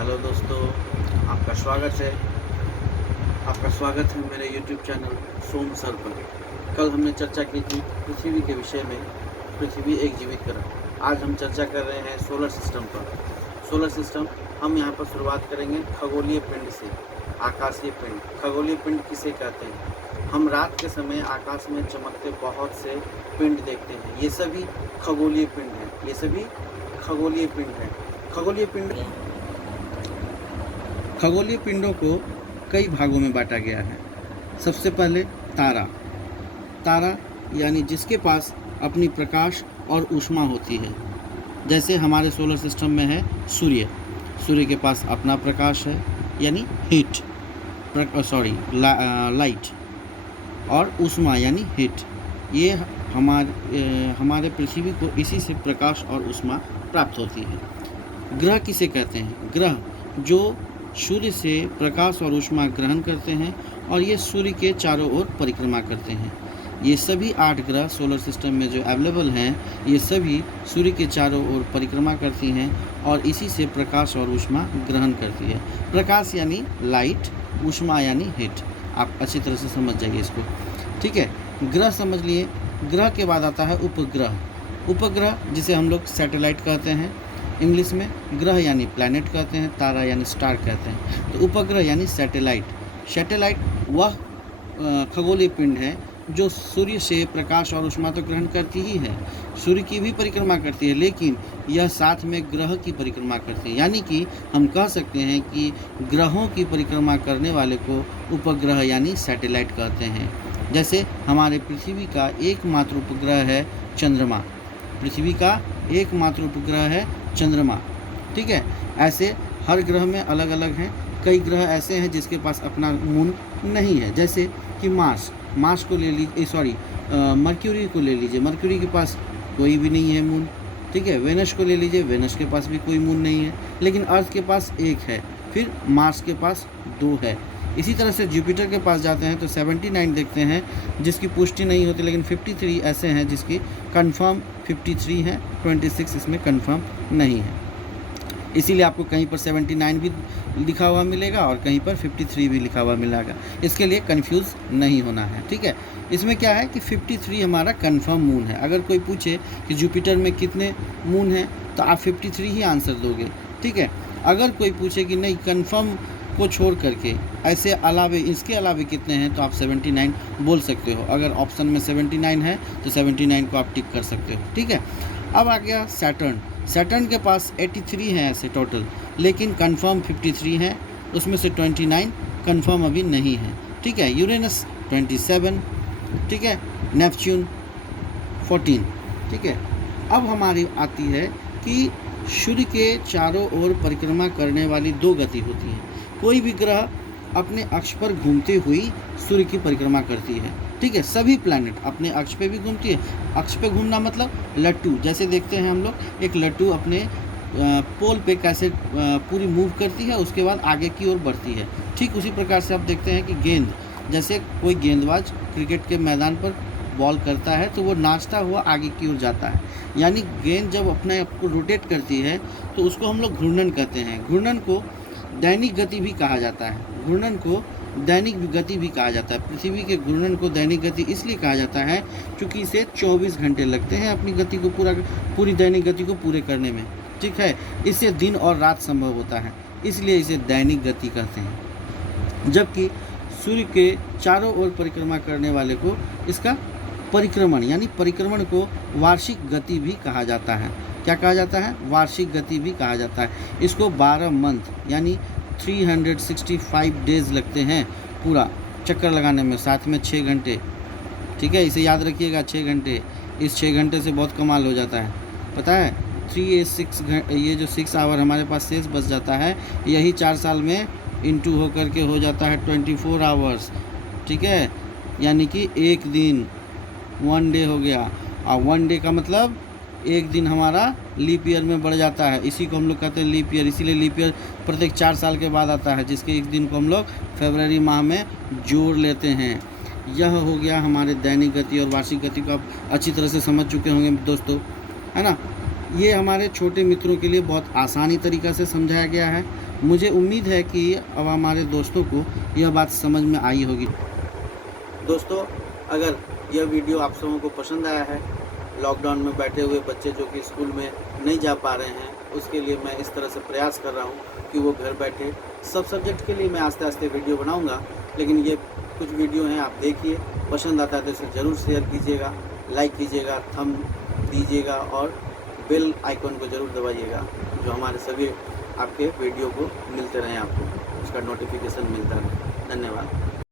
Hello दोस्तों, आपका स्वागत है। मेरे यूट्यूब चैनल सोम सर पर। कल हमने चर्चा की थी पृथ्वी के विषय में, पृथ्वी एक जीवित ग्रह। आज हम चर्चा कर रहे हैं सोलर सिस्टम पर। सोलर सिस्टम हम यहाँ पर शुरुआत करेंगे खगोलीय पिंड से। आकाशीय पिंड, खगोलीय पिंड किसे कहते हैं? हम रात के समय आकाश में चमकते बहुत से पिंड देखते हैं, ये सभी खगोलीय पिंड हैं। खगोलीय पिंडों को कई भागों में बांटा गया है। सबसे पहले तारा यानी जिसके पास अपनी प्रकाश और ऊष्मा होती है। जैसे हमारे सोलर सिस्टम में है सूर्य के पास अपना प्रकाश है यानी हीट, लाइट, और ऊष्मा यानी हीट। ये हमारे पृथ्वी को इसी से प्रकाश और ऊष्मा प्राप्त होती है। ग्रह किसे कहते हैं? ग्रह जो सूर्य से प्रकाश और ऊष्मा ग्रहण करते हैं और ये सूर्य के चारों ओर परिक्रमा करते हैं। ये सभी 8 ग्रह सोलर सिस्टम में जो अवेलेबल हैं, ये सभी सूर्य के चारों ओर परिक्रमा करती हैं और इसी से प्रकाश और ऊष्मा ग्रहण करती है। प्रकाश यानी लाइट, ऊष्मा यानी हीट। आप अच्छी तरह से समझ जाइए इसको, ठीक है। ग्रह समझ लिए। ग्रह के बाद आता है उपग्रह जिसे हम लोग सैटेलाइट कहते हैं। इंग्लिश में ग्रह यानी प्लैनेट कहते हैं, तारा यानी स्टार कहते हैं। तो उपग्रह यानी सैटेलाइट वह खगोलीय पिंड है जो सूर्य से प्रकाश और ऊष्मा तो ग्रहण करती ही है, सूर्य की भी परिक्रमा करती है, लेकिन यह साथ में ग्रह की परिक्रमा करती है। यानी कि हम कह सकते हैं कि ग्रहों की परिक्रमा करने वाले को उपग्रह यानी सैटेलाइट कहते हैं। जैसे हमारे पृथ्वी का एकमात्र उपग्रह है चंद्रमा। चंद्रमा, ठीक है। ऐसे हर ग्रह में अलग अलग हैं। कई ग्रह ऐसे हैं जिसके पास अपना मून नहीं है, जैसे कि मार्स को ले लीजिए, मर्क्यूरी को ले लीजिए, मर्क्यूरी के पास कोई भी नहीं है मून, ठीक है। वेनस को ले लीजिए, वेनस के पास भी कोई मून नहीं है, लेकिन अर्थ के पास एक है। फिर मार्स के पास 2 है। इसी तरह से जुपिटर के पास जाते हैं तो 79 देखते हैं जिसकी पुष्टि नहीं होती, लेकिन 53 ऐसे हैं जिसकी कंफर्म 53 है, 26 इसमें कंफर्म नहीं है। इसीलिए आपको कहीं पर 79 भी लिखा हुआ मिलेगा और कहीं पर 53 भी लिखा हुआ मिलेगा। इसके लिए कंफ्यूज नहीं होना है, ठीक है। इसमें क्या है कि 53 हमारा कंफर्म मून है। अगर कोई पूछे कि जुपिटर में कितने मून हैं तो आप 53 ही आंसर दोगे, ठीक है। अगर कोई पूछे कि नहीं कंफर्म को छोड़ करके इसके अलावे कितने हैं तो आप 79 बोल सकते हो। अगर ऑप्शन में 79 है तो 79 को आप टिक कर सकते हो, ठीक है। अब आ गया सैटर्न के पास 83 हैं ऐसे टोटल, लेकिन कंफर्म 53 है, उसमें से 29 कंफर्म अभी नहीं है, ठीक है। यूरेनस 27, ठीक है। नेपच्यून 14, ठीक है। अब हमारी आती है कि सूर्य के चारों ओर परिक्रमा करने वाली 2 गति होती हैं। कोई भी ग्रह अपने अक्ष पर घूमती हुई सूर्य की परिक्रमा करती है, ठीक है। सभी प्लैनेट अपने अक्ष पे भी घूमती है। अक्ष पे घूमना मतलब लट्टू, जैसे देखते हैं हम लोग एक लट्टू अपने पोल पे कैसे पूरी मूव करती है, उसके बाद आगे की ओर बढ़ती है। ठीक उसी प्रकार से आप देखते हैं कि गेंद, जैसे कोई गेंदबाज क्रिकेट के मैदान पर बॉल करता है तो वो नाचता हुआ आगे की ओर जाता है। यानी गेंद जब अपने आप को रोटेट करती है तो उसको हम लोग घूर्णन कहते हैं। घूर्णन को दैनिक गति भी कहा जाता है। पृथ्वी के घूर्णन को दैनिक गति इसलिए कहा जाता है क्योंकि इसे 24 घंटे लगते हैं अपनी गति को पूरी दैनिक गति को पूरे करने में, ठीक है। इससे दिन और रात संभव होता है, इसलिए इसे दैनिक गति कहते हैं। जबकि सूर्य के चारों ओर परिक्रमा करने वाले को इसका परिक्रमण को वार्षिक गति भी कहा जाता है। क्या कहा जाता है? वार्षिक गति भी कहा जाता है। इसको 12 मंथ यानी 365 डेज लगते हैं पूरा चक्कर लगाने में, साथ में 6 घंटे, ठीक है। इसे याद रखिएगा, 6 घंटे। इस 6 घंटे से बहुत कमाल हो जाता है, पता है। 3 ये जो 6 आवर हमारे पास शेष बच जाता है, यही 4 साल में इंटू होकर के हो जाता है 24 आवर्स, ठीक है। यानी कि एक दिन 1 डे हो गया, और 1 डे का मतलब एक दिन हमारा लीप ईयर में बढ़ जाता है। इसी को हम लोग कहते हैं लीप ईयर। इसीलिए लीप ईयर प्रत्येक 4 साल के बाद आता है, जिसके एक दिन को हम लोग फरवरी माह में जोड़ लेते हैं। यह हो गया हमारे दैनिक गति और वार्षिक गति को आप अच्छी तरह से समझ चुके होंगे दोस्तों, है ना। ये हमारे छोटे मित्रों के लिए बहुत आसानी तरीक़ा से समझाया गया है। मुझे उम्मीद है कि अब हमारे दोस्तों को यह बात समझ में आई होगी। दोस्तों, अगर यह वीडियो आप सबों को पसंद आया है, लॉकडाउन में बैठे हुए बच्चे जो कि स्कूल में नहीं जा पा रहे हैं, उसके लिए मैं इस तरह से प्रयास कर रहा हूँ कि वो घर बैठे सब सब्जेक्ट के लिए मैं आस्ते आस्ते वीडियो बनाऊँगा। लेकिन ये कुछ वीडियो हैं, आप देखिए, पसंद आता है तो इसे ज़रूर शेयर कीजिएगा, लाइक कीजिएगा, थंब दीजिएगा और बेल आइकन को ज़रूर दबाइएगा, जो हमारे सभी आपके वीडियो को मिलते रहें, आपको उसका नोटिफिकेशन मिलता रहे। धन्यवाद।